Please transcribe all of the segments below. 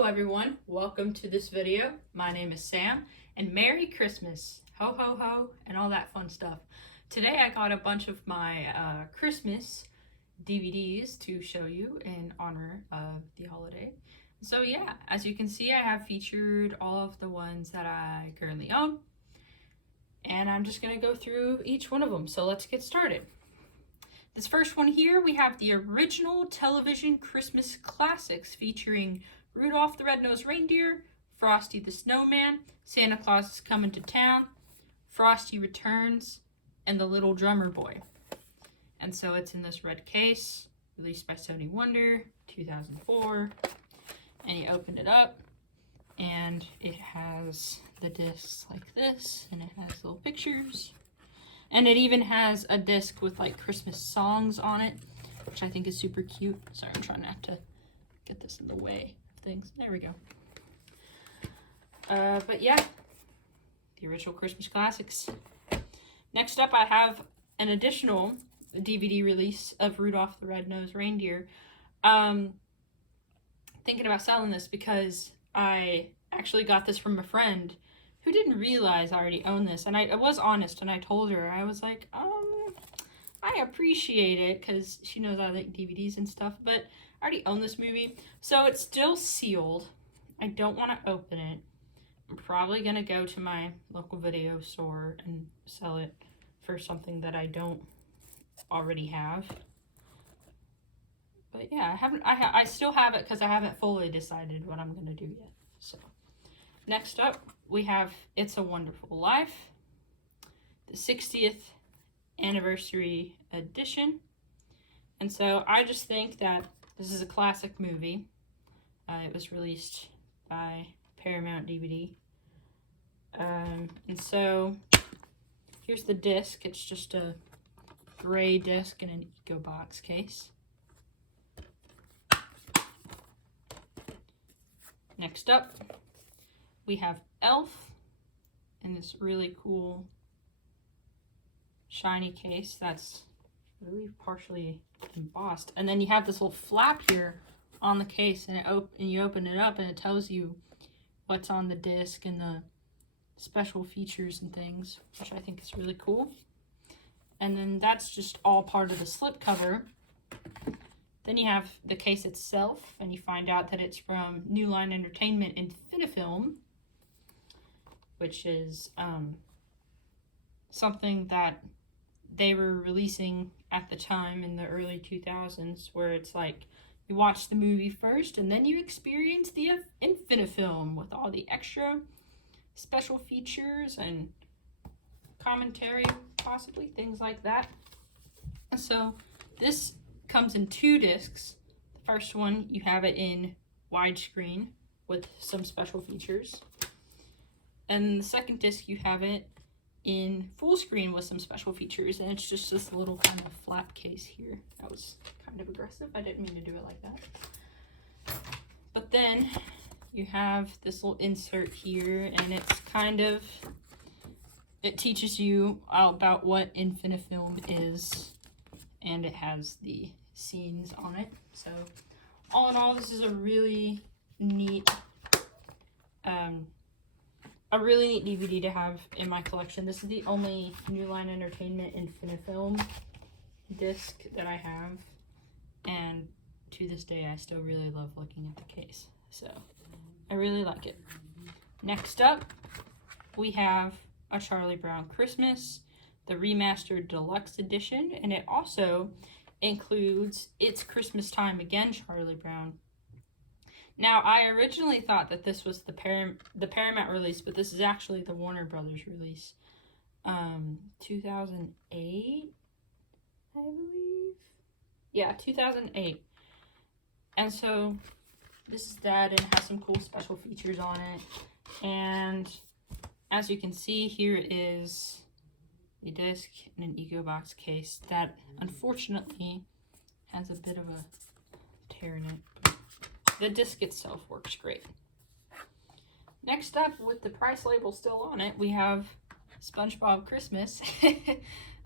Hello everyone, welcome to this video. My name is Sam and Merry Christmas, ho ho ho, and all that fun stuff. Today I got a bunch of my Christmas DVDs to show you in honor of the holiday. So yeah, as you can see, I have featured all of the ones that I currently own, and I'm just going to go through each one of them. So let's get started. This first one here, we have the original television Christmas classics featuring Rudolph the Red-Nosed Reindeer, Frosty the Snowman, Santa Claus is Coming to Town, Frosty Returns, and The Little Drummer Boy. And so it's in this red case, released by Sony Wonder, 2004. And you open it up, and it has the discs like this, and it has little pictures. And it even has a disc with like Christmas songs on it, which I think is super cute. Sorry, I'm trying not to get this in the way of things. There we go. But yeah, the original Christmas classics. Next up, I have an additional DVD release of Rudolph the Red-Nosed Reindeer. Thinking about selling this because I actually got this from a friend who didn't realize I already owned this. And I was honest, and I told her, I was like, I appreciate it because she knows I like DVDs and stuff, but I already own this movie. So it's still sealed. I don't want to open it. I'm probably going to go to my local video store and sell it for something that I don't already have. But yeah, I still have it because I haven't fully decided what I'm going to do yet. So next up, we have It's a Wonderful Life, the 60th anniversary edition. And so I just think that this is a classic movie. It was released by Paramount DVD. And so here's the disc. It's just a gray disc in an Eco Box case. Next up, we have Elf in this really cool shiny case that's, I believe, partially embossed. And then you have this little flap here on the case, and you open it up, and it tells you what's on the disc and the special features and things, which I think is really cool. And then that's just all part of the slipcover. Then you have the case itself, and you find out that it's from New Line Entertainment Infinifilm, which is something that they were releasing at the time in the early 2000s, where it's like you watch the movie first and then you experience the Infinifilm with all the extra special features and commentary, possibly, things like that. So this comes in 2 discs. The first one, you have it in widescreen with some special features. And the second disc, you have it in full screen with some special features, and it's just this little kind of flap case here. That was kind of aggressive. I didn't mean to do it like that. But then you have this little insert here, and it's kind of, it teaches you about what Infinifilm is, and it has the scenes on it. So all in all, this is a really neat DVD to have in my collection. This is the only New Line Entertainment Infinifilm disc that I have, and to this day I still really love looking at the case. So I really like it. Next up, we have A Charlie Brown Christmas, the remastered deluxe edition, and it also includes It's Christmas Time Again, Charlie Brown. Now, I originally thought that this was the Paramount release, but this is actually the Warner Brothers release. 2008, I believe. Yeah, 2008. And so this is that, and it has some cool special features on it. And as you can see, here is a disc in an Eco Box case that unfortunately has a bit of a tear in it. The disc itself works great. Next up, with the price label still on it, we have SpongeBob Christmas.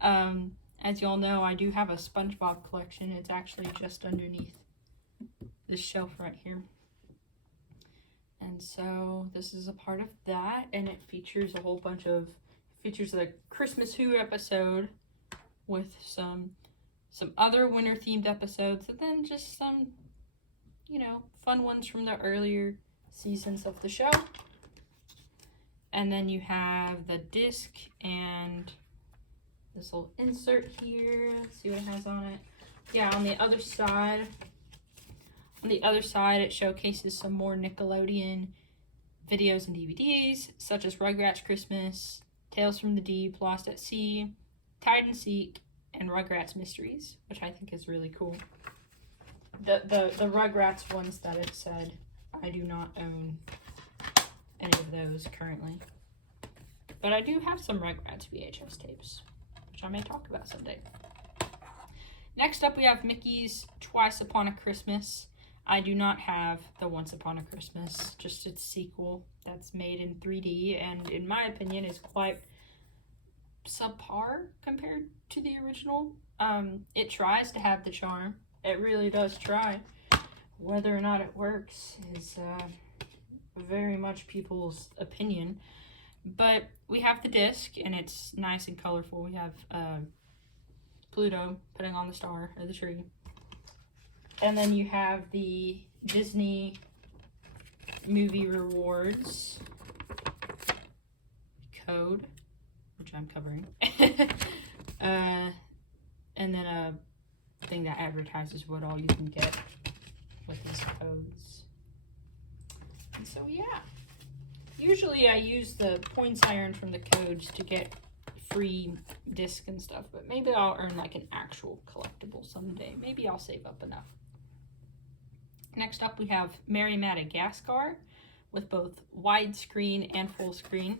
As you all know, I do have a SpongeBob collection. It's actually just underneath this shelf right here. And so this is a part of that, and it features the Christmas Who episode with some other winter themed episodes, and then just some, fun ones from the earlier seasons of the show. And then you have the disc and this little insert here. Let's see what it has on it. Yeah, on the other side, it showcases some more Nickelodeon videos and DVDs, such as Rugrats Christmas, Tales from the Deep, Lost at Sea, Hide and Seek, and Rugrats Mysteries, which I think is really cool. The Rugrats ones that it said, I do not own any of those currently. But I do have some Rugrats VHS tapes, which I may talk about someday. Next up, we have Mickey's Twice Upon a Christmas. I do not have the Once Upon a Christmas, just its sequel that's made in 3D, and in my opinion is quite subpar compared to the original. It tries to have the charm. It really does try. Whether or not it works is very much people's opinion. But we have the disc, and it's nice and colorful. We have Pluto putting on the star or the tree. And then you have the Disney movie rewards code, which I'm covering. And then a thing that advertises what all you can get with these codes. And so, yeah. Usually I use the points I earn from the codes to get free disc and stuff, but maybe I'll earn like an actual collectible someday. Maybe I'll save up enough. Next up, we have Merry Madagascar with both widescreen and full screen.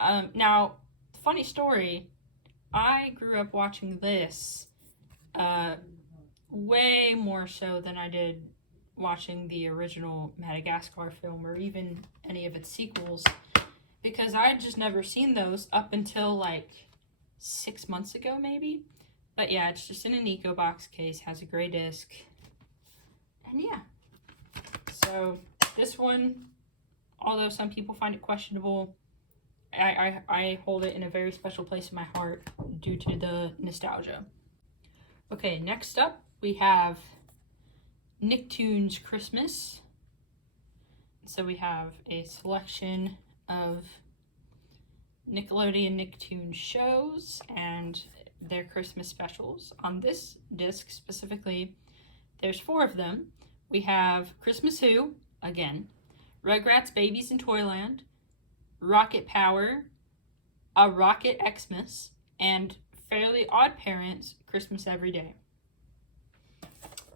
Now, funny story, I grew up watching this way more so than I did watching the original Madagascar film or even any of its sequels, because I had just never seen those up until like 6 months ago maybe. But yeah, it's just in an eco box case, has a gray disc, and yeah. So this one, although some people find it questionable, I hold it in a very special place in my heart due to the nostalgia. Okay, next up we have Nicktoons Christmas. So we have a selection of Nickelodeon Nicktoons shows and their Christmas specials. On this disc specifically, there's 4 of them. We have Christmas Who, again, Rugrats Babies in Toyland, Rocket Power, A Rocket Xmas, and Fairly Odd Parents Christmas Every Day.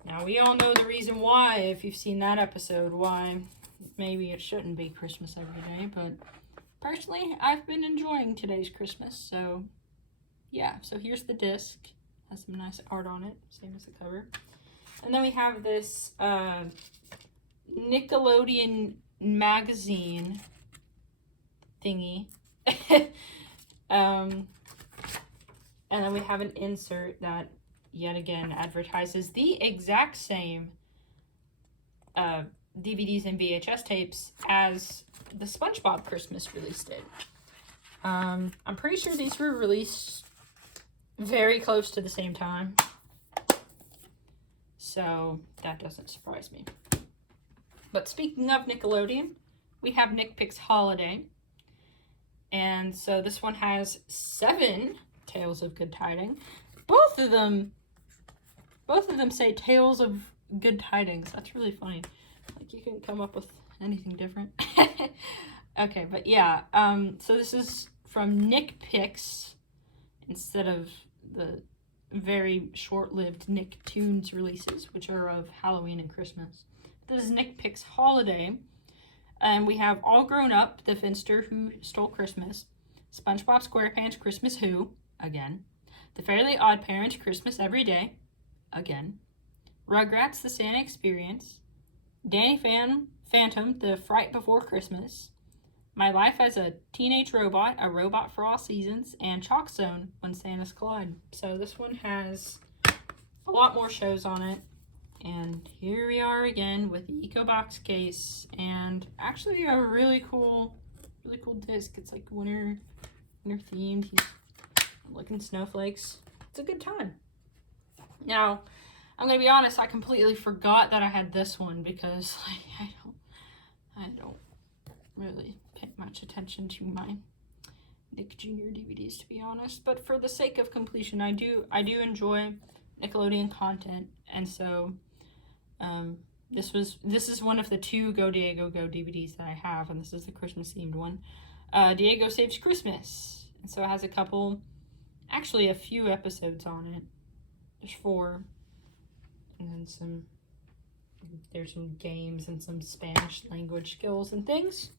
Now, we all know the reason why, if you've seen that episode, why maybe it shouldn't be Christmas every day, but personally, I've been enjoying today's Christmas, so yeah. So here's the disc. Has some nice art on it, same as the cover. And then we have this Nickelodeon magazine thingy. And then we have an insert that yet again advertises the exact same DVDs and VHS tapes as the SpongeBob Christmas release did. I'm pretty sure these were released very close to the same time, so that doesn't surprise me. But speaking of Nickelodeon, we have Nick Picks Holiday, and so this one has 7 Tales of Good Tidings. Both of them say Tales of Good Tidings. That's really funny. Like, you can come up with anything different. Okay, but yeah. So this is from Nick Picks instead of the very short-lived Nicktoons releases, which are of Halloween and Christmas. This is Nick Picks Holiday. And we have All Grown Up, The Finster Who Stole Christmas, SpongeBob SquarePants Christmas Who, again, The Fairly Odd Parents Christmas Every Day, again, Rugrats The Santa Experience, Danny Phantom The Fright Before Christmas, My Life as a Teenage Robot, A Robot for All Seasons, and Chalk Zone, When Santas Collide. So this one has a lot more shows on it. And here we are again with the EcoBox case, and actually a really cool disc. It's like winter themed. He's looking snowflakes. It's a good time. Now, I'm gonna be honest, I completely forgot that I had this one because like I don't really pay much attention to my Nick Jr. DVDs, to be honest. But for the sake of completion, I do enjoy Nickelodeon content, and so this is one of the 2 Go Diego Go DVDs that I have, and this is the Christmas themed one. Diego Saves Christmas, and so it has actually a few episodes on it. There's 4, and then there's some games and some Spanish language skills and things.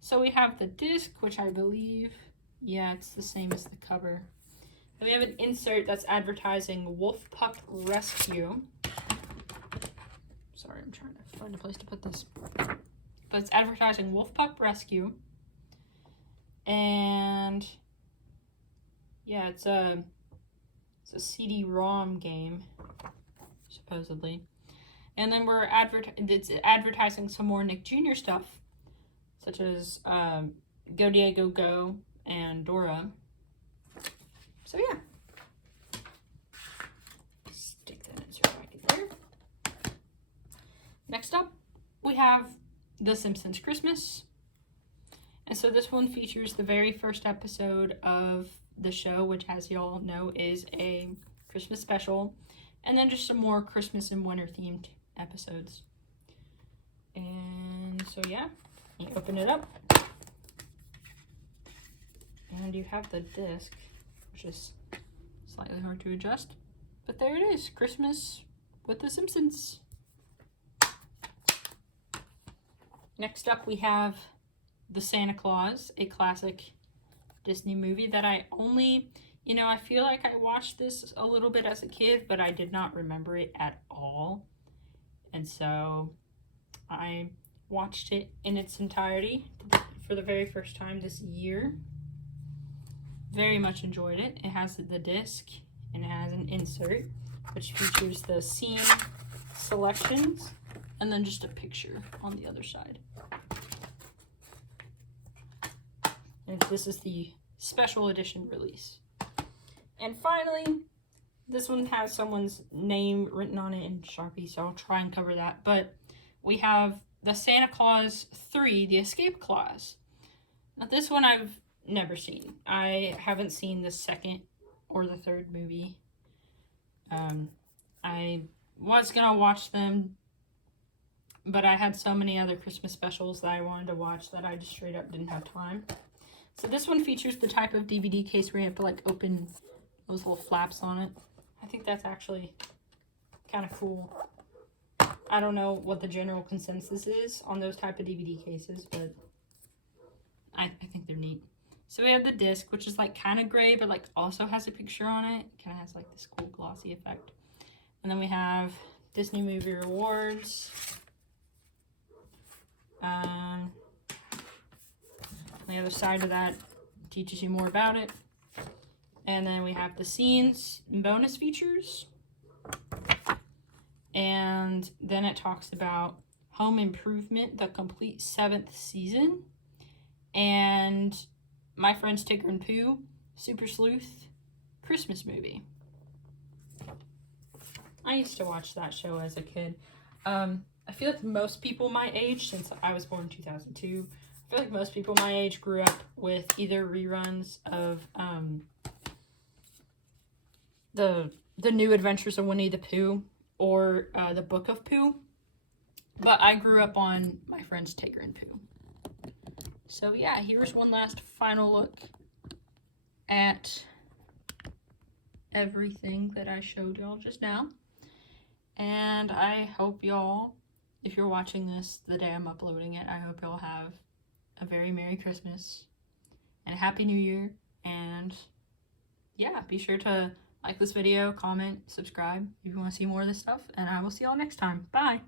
So we have the disc, which I believe, yeah, it's the same as the cover. And we have an insert that's advertising Wolf Pup Rescue. Sorry, I'm trying to find a place to put this. But it's advertising Wolf Pup Rescue. And yeah, it's a CD-ROM game, supposedly. And then it's advertising some more Nick Jr. stuff, such as Go Diego Go and Dora. So yeah. Stick that insert back in there. Next up, we have The Simpsons Christmas. And so this one features the very first episode of the show, which, as y'all know, is a Christmas special. And then just some more Christmas and winter themed episodes. And so yeah, you open it up. And you have the disc, which is slightly hard to adjust. But there it is, Christmas with The Simpsons. Next up we have The Santa Claus, a classic Disney movie that I feel like I watched this a little bit as a kid, but I did not remember it at all. And so I watched it in its entirety for the very first time this year. Very much enjoyed it. It has the disc and it has an insert, which features the scene selections and then just a picture on the other side. And this is the special edition release. And finally, this one has someone's name written on it in Sharpie, so I'll try and cover that. But we have the Santa Claus 3, The Escape Clause. Now this one I've never seen. I haven't seen the second or the third movie. I was gonna watch them, but I had so many other Christmas specials that I wanted to watch that I just straight up didn't have time. So this one features the type of DVD case where you have to like open those little flaps on it. I think that's actually kind of cool. I don't know what the general consensus is on those type of DVD cases, but I think they're neat. So we have the disc, which is like kind of gray, but like also has a picture on it. Kind of has like this cool glossy effect. And then we have Disney Movie Rewards. On the other side of that teaches you more about it. And then we have the scenes and bonus features. And then it talks about Home Improvement, the complete 7th season. And My Friends Tigger and Pooh, Super Sleuth, Christmas movie. I used to watch that show as a kid. I feel like most people my age, since I was born in 2002, I feel like most people my age grew up with either reruns of the New Adventures of Winnie the Pooh or the Book of Pooh. But I grew up on My Friends Tigger and Pooh. So yeah, here's one last final look at everything that I showed y'all just now. And I hope y'all, if you're watching this the day I'm uploading it, I hope y'all have a very Merry Christmas and a Happy New Year. And yeah, be sure to like this video, comment, subscribe if you want to see more of this stuff. And I will see y'all next time. Bye!